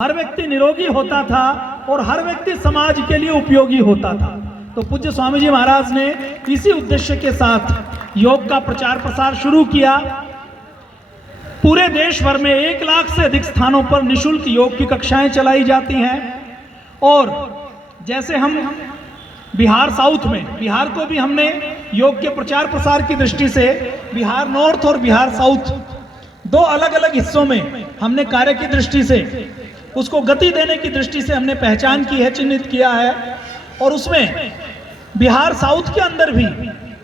हर व्यक्ति निरोगी होता था और हर व्यक्ति समाज के लिए उपयोगी होता था। तो पूज्य स्वामी जी महाराज ने इसी उद्देश्य के साथ योग का प्रचार प्रसार शुरू किया। पूरे देश भर में 1 लाख से अधिक स्थानों पर निःशुल्क योग की कक्षाएं चलाई जाती हैं। और जैसे हम बिहार साउथ में, बिहार को भी हमने योग के प्रचार प्रसार की दृष्टि से बिहार नॉर्थ और बिहार साउथ 2 अलग अलग हिस्सों में हमने कार्य की दृष्टि से उसको गति देने की दृष्टि से हमने पहचान की है, चिन्हित किया है। और उसमें बिहार साउथ के अंदर भी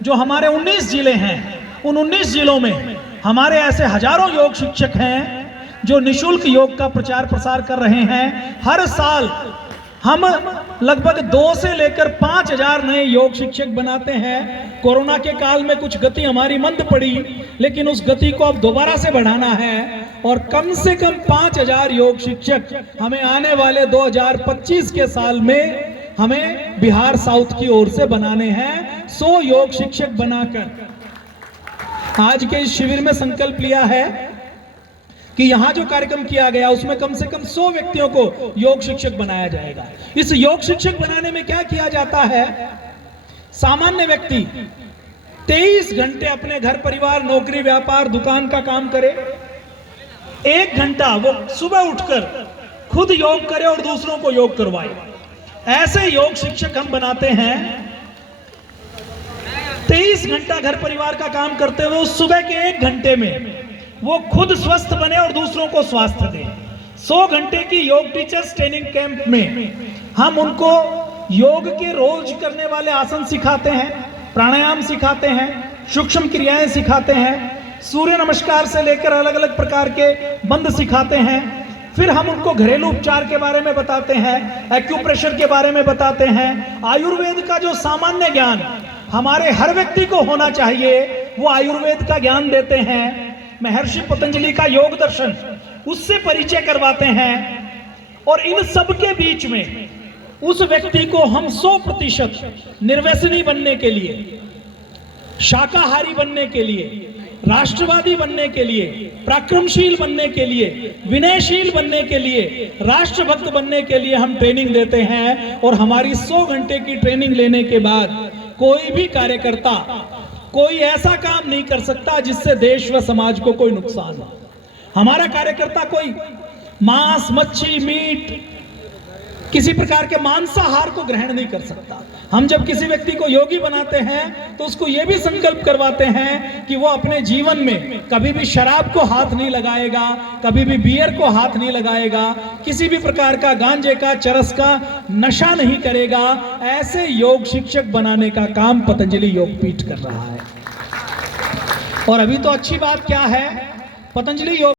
जो हमारे 19 जिले हैं, उन 19 जिलों में हमारे ऐसे हजारों योग शिक्षक हैं जो निःशुल्क योग का प्रचार प्रसार कर रहे हैं। हर साल हम लगभग 2 से लेकर 5,000 नए योग शिक्षक बनाते हैं। कोरोना के काल में कुछ गति हमारी मंद पड़ी, लेकिन उस गति को अब दोबारा से बढ़ाना है और कम से कम 5,000 योग शिक्षक हमें आने वाले 2025 के साल में हमें बिहार साउथ की ओर से बनाने हैं। 100 योग शिक्षक बनाकर आज के इस शिविर में संकल्प लिया है कि यहाँ जो कार्यक्रम किया गया उसमें कम से कम 100 व्यक्तियों को योग शिक्षक बनाया जाएगा। इस योग शिक्षक बनाने में क्या किया जाता है? सामान्य व्यक्ति 23 घंटे अपने घर परिवार, नौकरी, व्यापार, दुकान का काम करे, 1 घंटा वो सुबह उठकर खुद योग करे और दूसरों को योग करवाए। ऐसे योग शिक्षक हम बनाते हैं। 23 घंटा घर परिवार का काम करते हुए उस सुबह के 1 घंटे में वो खुद स्वस्थ बने और दूसरों को स्वास्थ्य दे। 100 घंटे की योग टीचर्स ट्रेनिंग कैंप में हम उनको योग के रोज करने वाले आसन सिखाते हैं, प्राणायाम सिखाते हैं, सूक्ष्म क्रियाएं सिखाते हैं, सूर्य नमस्कार से लेकर अलग अलग प्रकार के बंद सिखाते हैं। फिर हम उनको घरेलू उपचार के बारे में बताते हैं, एक्यूप्रेशर के बारे में बताते हैं। आयुर्वेद का जो सामान्य ज्ञान हमारे हर व्यक्ति को होना चाहिए, वो आयुर्वेद का ज्ञान देते हैं। महर्षि पतंजलि का योग दर्शन, उससे परिचय करवाते हैं। और इन सब के बीच में उस व्यक्ति को हम 100% निर्व्यसनी बनने के लिए, शाकाहारी बनने के लिए, राष्ट्रवादी बनने के लिए, पराक्रमशील बनने के लिए, विनयशील बनने के लिए, राष्ट्रभक्त बनने के लिए हम ट्रेनिंग देते हैं। और हमारी 100 घंटे की ट्रेनिंग लेने के बाद कोई भी कार्यकर्ता कोई ऐसा काम नहीं कर सकता जिससे देश व समाज को कोई नुकसान हो। हमारा कार्यकर्ता कोई मांस, मच्छी, मीट, किसी प्रकार के मांसाहार को ग्रहण नहीं कर सकता। हम जब किसी व्यक्ति को योगी बनाते हैं तो उसको यह भी संकल्प करवाते हैं कि वो अपने जीवन में कभी भी शराब को हाथ नहीं लगाएगा, कभी भी बियर को हाथ नहीं लगाएगा, किसी भी प्रकार का गांजे का, चरस का नशा नहीं करेगा। ऐसे योग शिक्षक बनाने का काम पतंजलि योग पीठ कर रहा है। और अभी तो अच्छी बात क्या है, पतंजलि योग